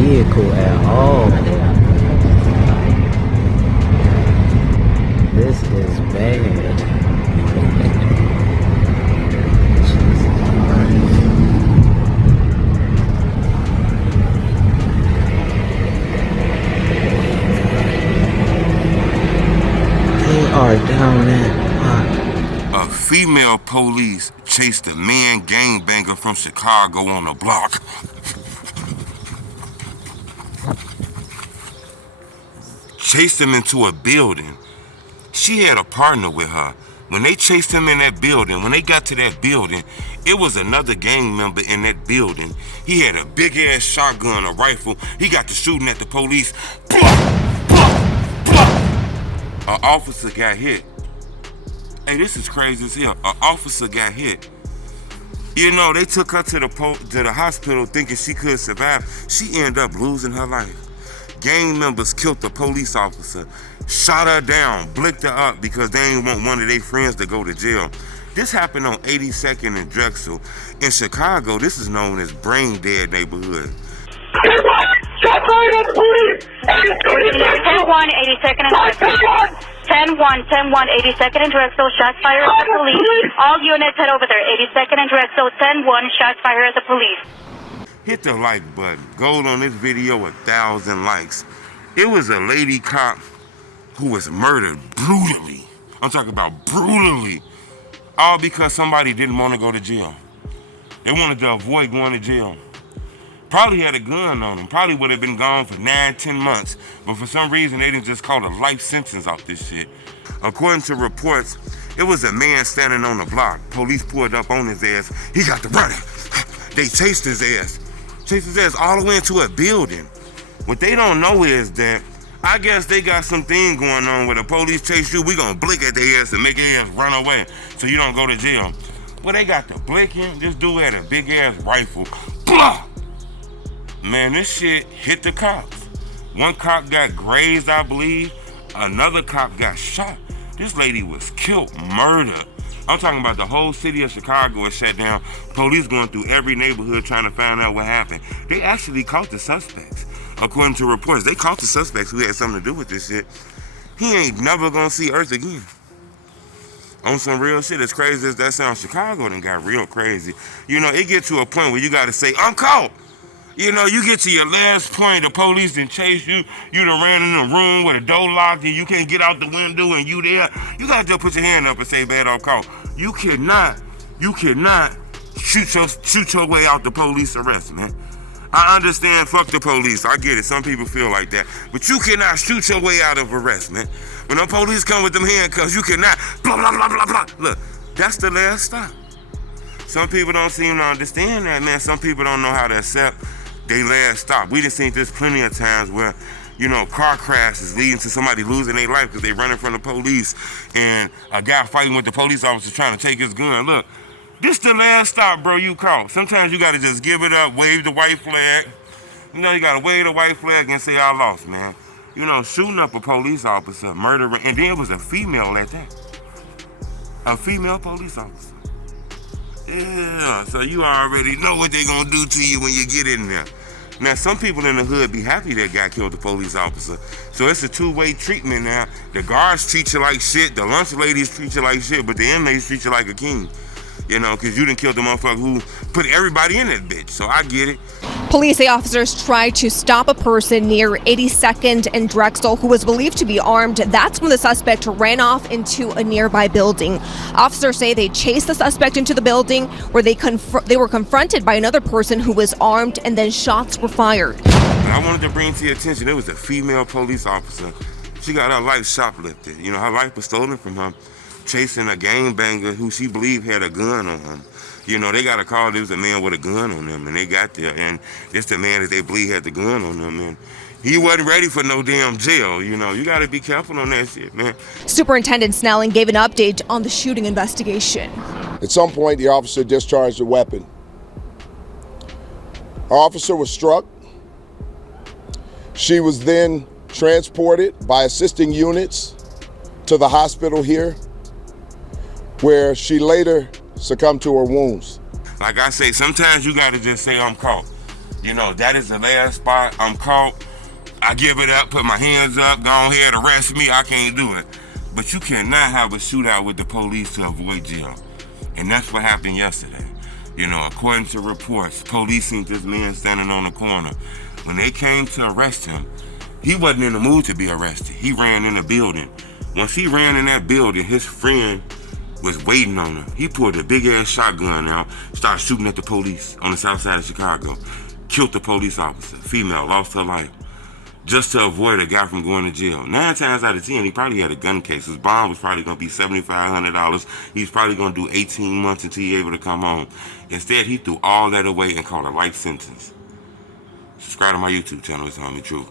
vehicle at all. This is bad. Jesus Christ. They are down that block. A female police chased a man gangbanger from Chicago on a block. Chased him into a building. She had a partner with her. When they chased him in that building, when they got to that building, it was another gang member in that building. He had a big ass shotgun, a rifle. He got to shooting at the police. An officer got hit. Hey, this is crazy as hell. An officer got hit. You know, they took her to the hospital thinking she could survive. She ended up losing her life. Gang members killed the police officer, shot her down, blicked her up because they didn't want one of their friends to go to jail. This happened on 82nd and Drexel. In Chicago, this is known as Brain Dead neighborhood. 10-1, 82nd and Drexel. 10-1, 82nd and Drexel, shots fired at the police. All units head over there. 82nd and Drexel, 10-1, shots fired at the police. Hit the like button. Gold on this video, 1,000 likes. It was a lady cop who was murdered brutally. I'm talking about brutally. All because somebody didn't want to go to jail. They wanted to avoid going to jail. Probably had a gun on them. Probably would have been gone for 9-10 months. But for some reason, they didn't just call a life sentence off this shit. According to reports, it was a man standing on the block. Police pulled up on his ass. He got to running. They chased his ass. Chased his ass all the way into a building. What they don't know is that I guess they got some thing going on where the police chase you, we gonna blink at their ass and make their ass run away so you don't go to jail. Well, they got the blinking. This dude had a big ass rifle. Blah! Man, this shit hit the cops. One cop got grazed, I believe. Another cop got shot. This lady was killed, murdered. I'm talking about the whole city of Chicago was shut down. Police going through every neighborhood trying to find out what happened. They actually caught the suspects. According to reports, they caught the suspects who had something to do with this shit. He ain't never gonna see Earth again. On some real shit, as crazy as that sounds, Chicago done got real crazy. You know, it get to a point where you gotta say, I'm caught. You know, you get to your last point, the police done chase you, you done ran in a room with a door locked and you can't get out the window and you there. You gotta just put your hand up and say, bad off call. You cannot shoot your way out the police arrest, man. I understand, fuck the police, I get it, some people feel like that. But you cannot shoot your way out of arrest, man. When the police come with them handcuffs, you cannot, blah, blah, blah, blah, blah. Look, that's the last stop. Some people don't seem to understand that, man. Some people don't know how to accept they last stop. We just seen this plenty of times where, you know, car crashes leading to somebody losing their life because they running from the police and a guy fighting with the police officer trying to take his gun. Look, this the last stop, bro, you caught. Sometimes you gotta just give it up, wave the white flag. You know, you gotta wave the white flag and say, I lost, man. You know, shooting up a police officer, murdering, and then it was a female at that. A female police officer. Yeah, so you already know what they gonna do to you when you get in there. Now, some people in the hood be happy that guy killed the police officer. So it's a two-way treatment now. The guards treat you like shit, the lunch ladies treat you like shit, but the inmates treat you like a king. You know, because you done killed the motherfucker who put everybody in that bitch. So I get it. Police say officers tried to stop a person near 82nd and Drexel who was believed to be armed. That's when the suspect ran off into a nearby building. Officers say they chased the suspect into the building where they were confronted by another person who was armed, and then shots were fired. I wanted to bring to your attention, it was a female police officer. She got her life shoplifted. You know, her life was stolen from her, chasing a gangbanger who she believed had a gun on him. You know, they got a call, there was a man with a gun on them, and they got there, and it's the man that they believe had the gun on them, and he wasn't ready for no damn jail. You know, you got to be careful on that shit, man. Superintendent Snelling gave an update on the shooting investigation. At some point, the officer discharged a weapon. Our officer was struck. She was then transported by assisting units to the hospital here, where she later succumbed to her wounds. Like I say, sometimes you gotta just say, I'm caught. You know, that is the last spot. I'm caught. I give it up, put my hands up, go ahead, arrest me. I can't do it. But you cannot have a shootout with the police to avoid jail. And that's what happened yesterday. You know, according to reports, police seen this man standing on the corner. When they came to arrest him, he wasn't in the mood to be arrested. He ran in the building. Once he ran in that building, his friend was waiting on him. He pulled a big-ass shotgun out, started shooting at the police on the south side of Chicago. Killed the police officer. Female, lost her life. Just to avoid a guy from going to jail. 9 times out of 10, he probably had a gun case. His bond was probably going to be $7,500. He's probably going to do 18 months until he's able to come home. Instead, he threw all that away and called a life sentence. Subscribe to my YouTube channel. It's Homie Truth.